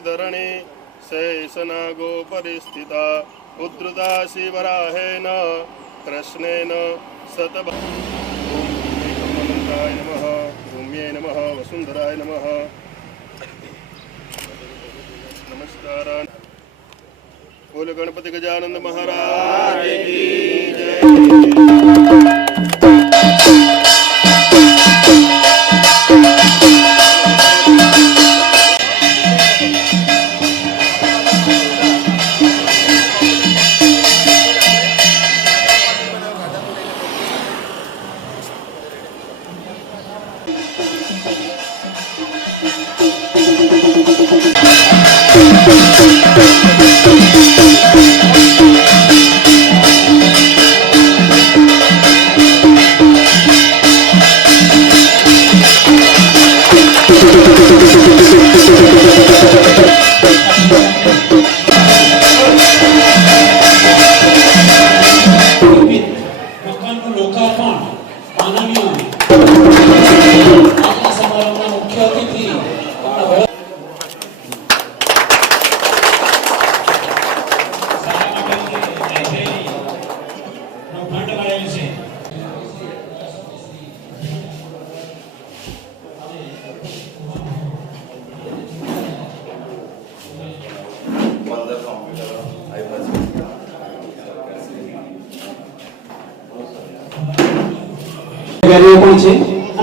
धरणी शेषनागो परिस्थिता उद्धृता शिवराहेन कृष्णेन शतभूमिकाय नमः भूम्ये नमः वसुंधराय नमः। नमस्कार। बोल गणपति गजानन महाराज की जय।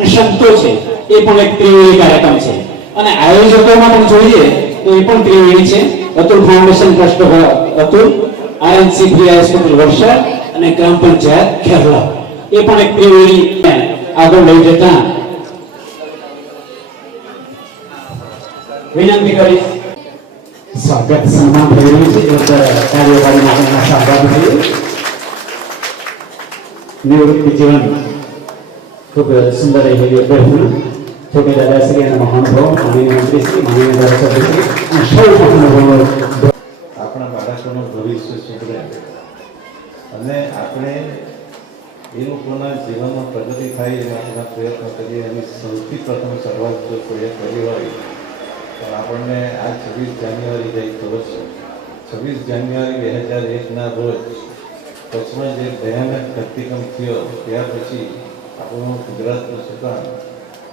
संतो है ये पण एक त्रिवेणी कार्यक्रम है અને આયોજકોમાં પણ જોઈએ તો એ પણ ત્રિવેણી છે। Atul foundation trust Atul RNC free high school Valsad અને ગ્રામ પંચાયત ખેરલા એ પણ એક ત્રિવેણી આગળ લઈ જતા વિનંતી કરી સ્વાગત સન્માન થઈ રહ્યું છે। કાર્યકારી માટેના સ્વાગત થયું નિવૃત્તિ જીવન खूब सुंदर है छोटे दादाश्री અને મહાનુભાવ માનનીય મંત્રીશ્રી માનનીય ધારાસભ્યશ્રી અને સૌ મહાનુભાવો આપણા બાળકોનું ભવિષ્ય સુધરે અને આપણે એ લોકોના જીવનમાં પ્રગતિ થાય એ માટેના પ્રયત્નો કરીએ એની સૌથી પ્રથમ શરૂઆત જો કોઈએ કરી હોય તો આપણને આ 26 જાન્યુઆરી ગઈ ખબર છે। 26 જાન્યુઆરી 2001ના રોજ કચ્છમાં જે ભયાનક ધરતીકંપ થયો ત્યાર પછી આપણું ગુજરાતનું સુકાન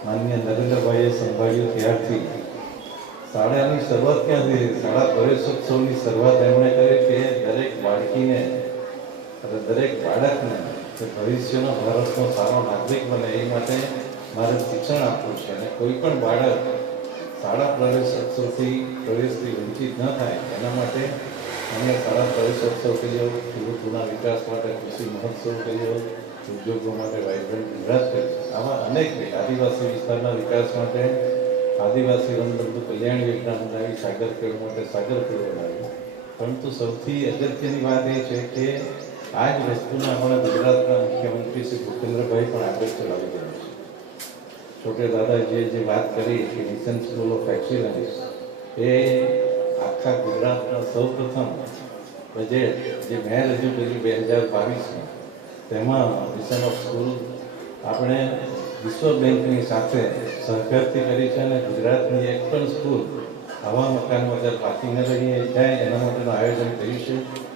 માનનીય નરેન્દ્રભાઈએ સંભાળ્યું ત્યારથી શાળાની શરૂઆત ક્યાંથી શાળા પ્રવેશોત્સવની શરૂઆત એમણે કરી કે દરેક બાળકીને અને દરેક બાળકને ભવિષ્યનો ભારતનો સારો નાગરિક બને એ માટે મારે શિક્ષણ આપવું છે અને કોઈ પણ બાળક શાળા પ્રવેશોત્સવથી પ્રવેશથી વંચિત ન થાય એના માટે અમે શાળા પ્રવેશોત્સવ કર્યો, ખેડૂતોના વિકાસ માટે કૃષિ મહોત્સવ કર્યો, ઉદ્યોગો માટે વાઇબ્રન્ટ ગુજરાત કર્યું। આમાં અનેક આદિવાસી વિસ્તારના વિકાસ માટે આદિવાસી વનબંધુ કલ્યાણ યોજના બનાવી, સાગર ખેડ માટે સાગર ખેડ બનાવી। પરંતુ સૌથી અગત્યની વાત એ છે કે આ જ વસ્તુને અમારા ગુજરાતના મુખ્યમંત્રી શ્રી ભૂપેન્દ્રભાઈ પણ આગળ ચલાવી રહ્યા છે। છોટે દાદાજીએ જે વાત કરી કે મિશન સ્કૂલ ઓફ એક્સિલન્સ એ આખા ગુજરાતના સૌ પ્રથમ બજેટ જે મેં રજૂ કર્યું 2022માં તેમાં મિશન ઓફ સ્કૂલ આપણે વિશ્વ બેંકની સાથે સહકારથી કરી છે અને ગુજરાતની એક પણ સ્કૂલ આવા મકાનમાં બાકી ન રહી જાય એના માટેનું આયોજન કર્યું છે।